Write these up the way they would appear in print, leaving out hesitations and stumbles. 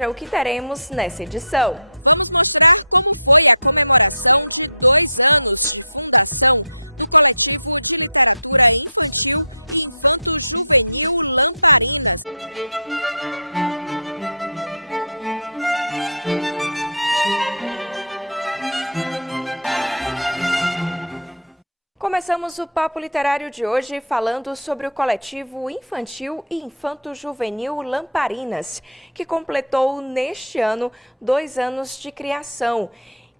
É o que teremos nessa edição. Começamos o Papo Literário de hoje falando sobre o coletivo infantil e infanto-juvenil Lamparinas, que completou neste ano 2 anos de criação,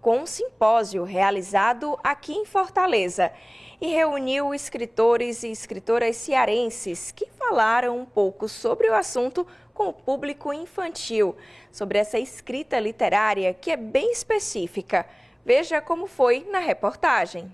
com um simpósio realizado aqui em Fortaleza. E reuniu escritores e escritoras cearenses que falaram um pouco sobre o assunto com o público infantil, sobre essa escrita literária que é bem específica. Veja como foi na reportagem.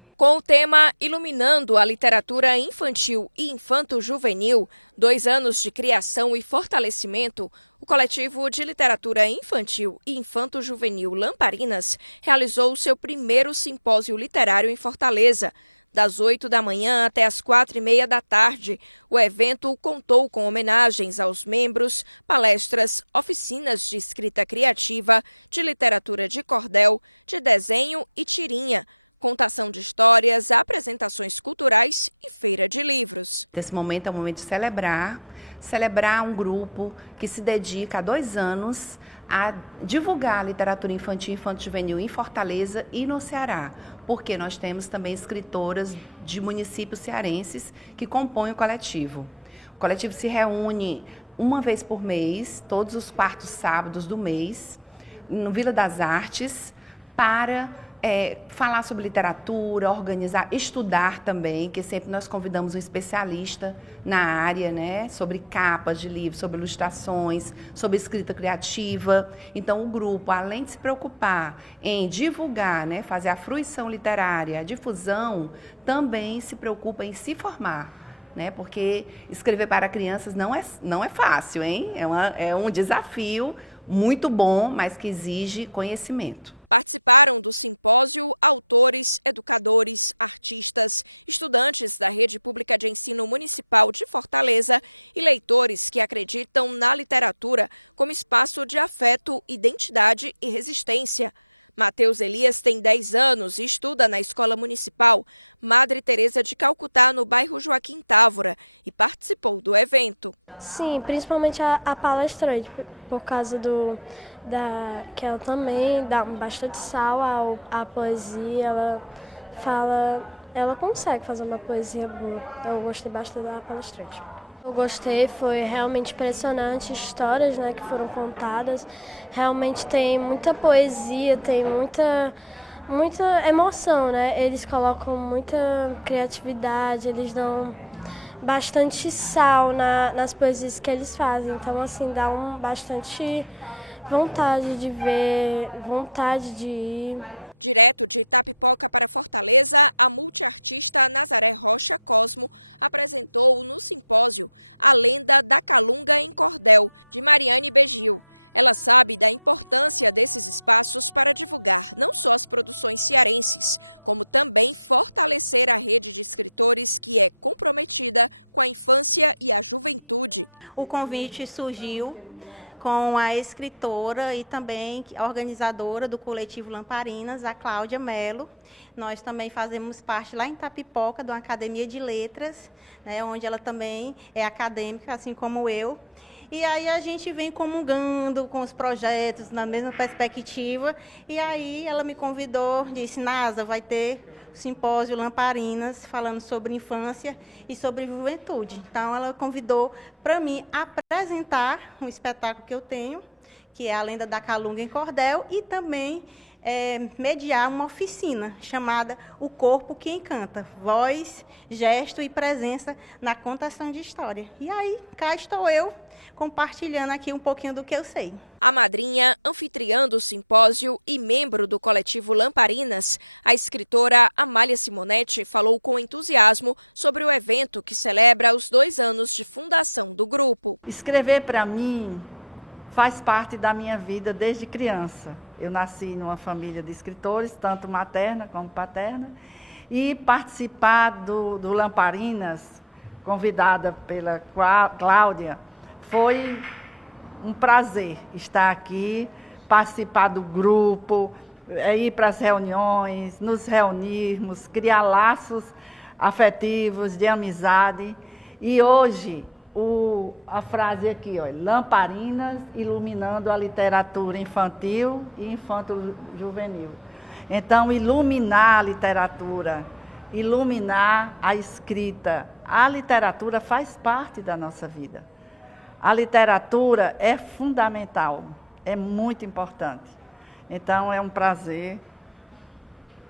Esse momento é um momento de celebrar um grupo que se dedica há 2 anos a divulgar a literatura infantil e infanto-juvenil em Fortaleza e no Ceará, porque nós temos também escritoras de municípios cearenses que compõem o coletivo. O coletivo se reúne uma vez por mês, todos os 4º sábados do mês, no Vila das Artes, para falar sobre literatura, organizar, estudar também, que sempre nós convidamos um especialista na área, né, sobre capas de livros, sobre ilustrações, sobre escrita criativa. Então, o grupo, além de se preocupar em divulgar, né, fazer a fruição literária, a difusão, também se preocupa em se formar, né, porque escrever para crianças não é fácil, hein? É um desafio muito bom, mas que exige conhecimento. Sim, principalmente a palestrante, por causa que ela também dá bastante sal à poesia, ela consegue fazer uma poesia boa. Eu gostei bastante da palestrante. Eu gostei, foi realmente impressionante, histórias, né, que foram contadas. Realmente tem muita poesia, tem muita emoção, né? Eles colocam muita criatividade, eles dão bastante sal nas poesias que eles fazem. Então, assim, dá bastante vontade de ver, vontade de ir. O convite surgiu com a escritora e também a organizadora do coletivo Lamparinas, a Cláudia Mello. Nós também fazemos parte lá em Itapipoca, de uma academia de letras, né, onde ela também é acadêmica, assim como eu. E aí a gente vem comungando com os projetos na mesma perspectiva. E aí ela me convidou, disse: Nasa, vai ter o simpósio Lamparinas, falando sobre infância e sobre juventude. Então ela convidou para mim apresentar um espetáculo que eu tenho, que é a Lenda da Calunga em Cordel, e também mediar uma oficina chamada O Corpo que Encanta, voz, gesto e presença na contação de história. E aí, cá estou eu, compartilhando aqui um pouquinho do que eu sei. Escrever para mim faz parte da minha vida desde criança. Eu nasci numa família de escritores, tanto materna como paterna, e participar do Lamparinas, convidada pela Cláudia, foi um prazer estar aqui, participar do grupo, ir para as reuniões, nos reunirmos, criar laços afetivos, de amizade. E hoje, a frase aqui, ó, Lamparinas iluminando a literatura infantil e infanto-juvenil. Então, iluminar a literatura, iluminar a escrita. A literatura faz parte da nossa vida. A literatura é fundamental, é muito importante. Então, é um prazer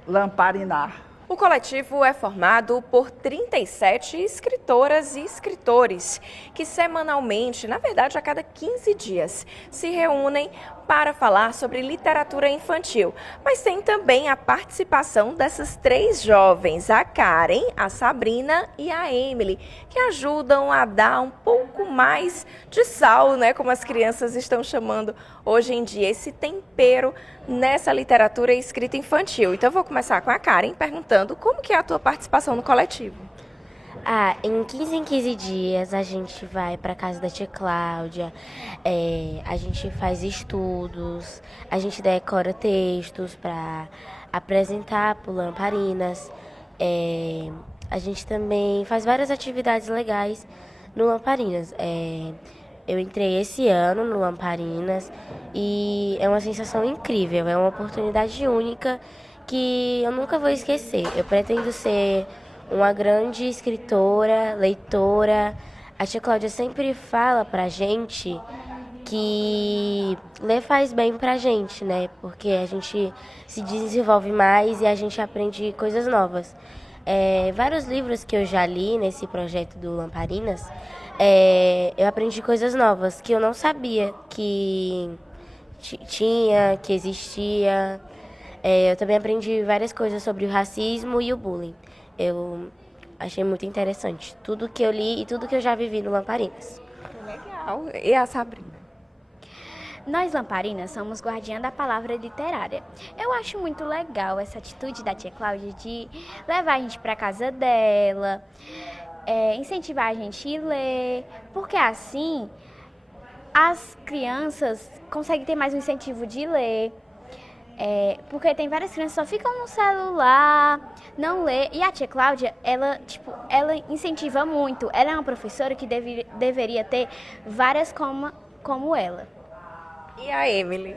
lamparinar. O coletivo é formado por 37 escritoras e escritores que semanalmente, na verdade a cada 15 dias, se reúnem para falar sobre literatura infantil. Mas tem também a participação dessas 3 jovens, a Karen, a Sabrina e a Emily, que ajudam a dar um pouco mais de sal, né, como as crianças estão chamando hoje em dia, esse tempero nessa literatura escrita infantil. Então eu vou começar com a Karen perguntando como que é a tua participação no coletivo. Em 15 dias a gente vai para casa da tia Cláudia, a gente faz estudos, a gente decora textos para apresentar para o Lamparinas, a gente também faz várias atividades legais no Lamparinas. Eu entrei esse ano no Lamparinas e é uma sensação incrível, é uma oportunidade única que eu nunca vou esquecer. Eu pretendo ser uma grande escritora, leitora. A tia Cláudia sempre fala pra gente que ler faz bem pra gente, né? Porque a gente se desenvolve mais e a gente aprende coisas novas. Vários livros que eu já li nesse projeto do Lamparinas, eu aprendi coisas novas que eu não sabia que tinha, que existia. Eu também aprendi várias coisas sobre o racismo e o bullying. Eu achei muito interessante tudo que eu li e tudo que eu já vivi no Lamparinas. Legal. E a Sabrina? Nós, Lamparinas, somos guardiã da palavra literária. Eu acho muito legal essa atitude da tia Cláudia de levar a gente para casa dela, incentivar a gente a ler, porque assim as crianças conseguem ter mais um incentivo de ler. Porque tem várias crianças que só ficam no celular, não lê. E a tia Cláudia, ela incentiva muito. Ela é uma professora que deveria ter várias como ela. E a Emily?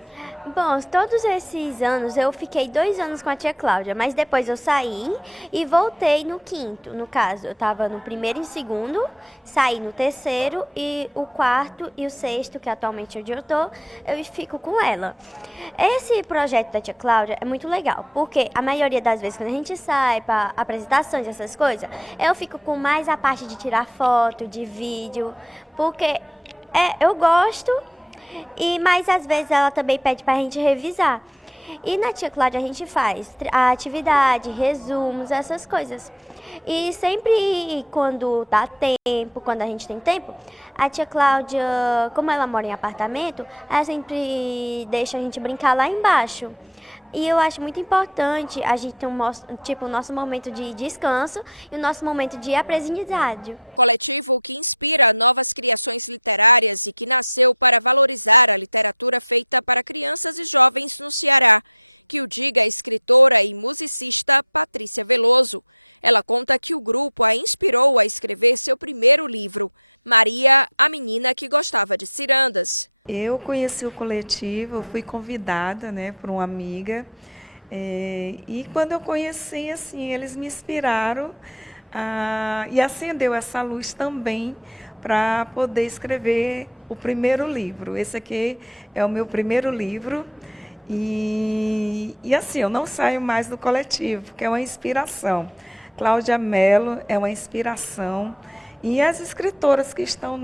Bom, todos esses anos eu fiquei 2 anos com a tia Cláudia, mas depois eu saí e voltei no 5º. No caso, eu estava no 1º e 2º, saí no 3º e o 4º e o 6º, que atualmente é onde eu tô, eu fico com ela. Esse projeto da tia Cláudia é muito legal, porque a maioria das vezes quando a gente sai para apresentações, essas coisas, eu fico com mais a parte de tirar foto, de vídeo, porque eu gosto. Mas às vezes ela também pede para a gente revisar. E na tia Cláudia a gente faz a atividade, resumos, essas coisas. E sempre quando dá tempo, quando a gente tem tempo, a tia Cláudia, como ela mora em apartamento, ela sempre deixa a gente brincar lá embaixo. E eu acho muito importante a gente ter o nosso momento de descanso e o nosso momento de aprendizagem. Eu conheci o coletivo, fui convidada, né, por uma amiga, e quando eu conheci, assim, eles me inspiraram e acendeu essa luz também para poder escrever o primeiro livro. Esse aqui é o meu primeiro livro e assim, eu não saio mais do coletivo, que é uma inspiração. Cláudia Mello é uma inspiração e as escritoras que estão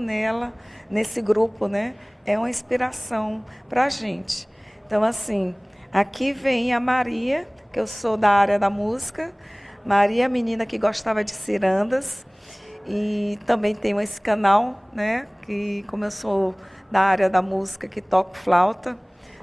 nesse grupo, né, é uma inspiração para a gente. Então, assim, aqui vem a Maria, que eu sou da área da música. Maria, menina que gostava de cirandas. E também tenho esse canal, né, que como eu sou da área da música, que toco flauta,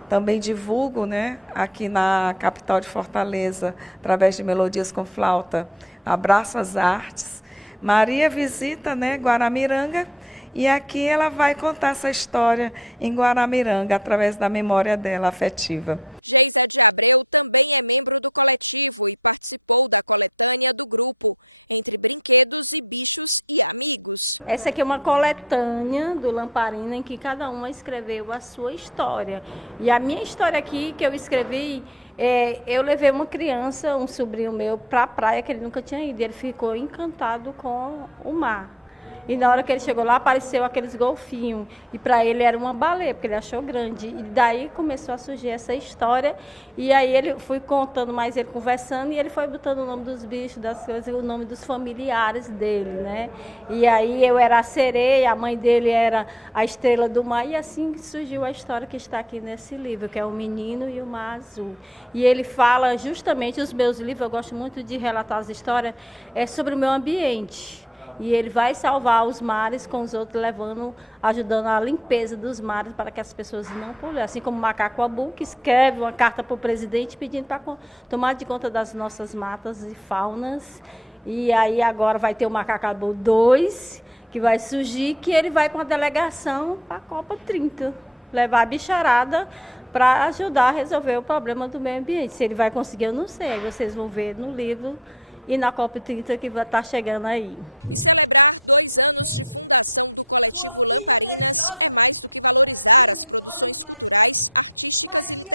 também divulgo, né, aqui na capital de Fortaleza, através de Melodias com Flauta, Abraço às Artes. Maria visita, né, Guaramiranga, E aqui ela vai contar essa história em Guaramiranga, através da memória dela afetiva. Essa aqui é uma coletânea do Lamparina em que cada uma escreveu a sua história. E a minha história aqui que eu escrevi, eu levei uma criança, um sobrinho meu, para a praia que ele nunca tinha ido. E ele ficou encantado com o mar. E na hora que ele chegou lá, apareceu aqueles golfinhos. E para ele era uma baleia, porque ele achou grande. E daí começou a surgir essa história. E aí ele fui contando mais, ele conversando, e ele foi botando o nome dos bichos, das coisas, o nome dos familiares dele, né? E aí eu era a sereia, a mãe dele era a estrela do mar. E assim surgiu a história que está aqui nesse livro, que é O Menino e o Mar Azul. E ele fala justamente, os meus livros, eu gosto muito de relatar as histórias, sobre o meu ambiente. E ele vai salvar os mares com os outros, ajudando a limpeza dos mares para que as pessoas não poluem. Assim como o Macaco Abu, que escreve uma carta para o presidente pedindo para tomar de conta das nossas matas e faunas. E aí agora vai ter o Macaco Abu 2, que vai surgir, que ele vai com a delegação para a Copa 30, levar a bicharada para ajudar a resolver o problema do meio ambiente. Se ele vai conseguir, eu não sei. Aí vocês vão ver no livro e na Copa 30 que vai estar chegando aí. Sua filha preciosa, Maria,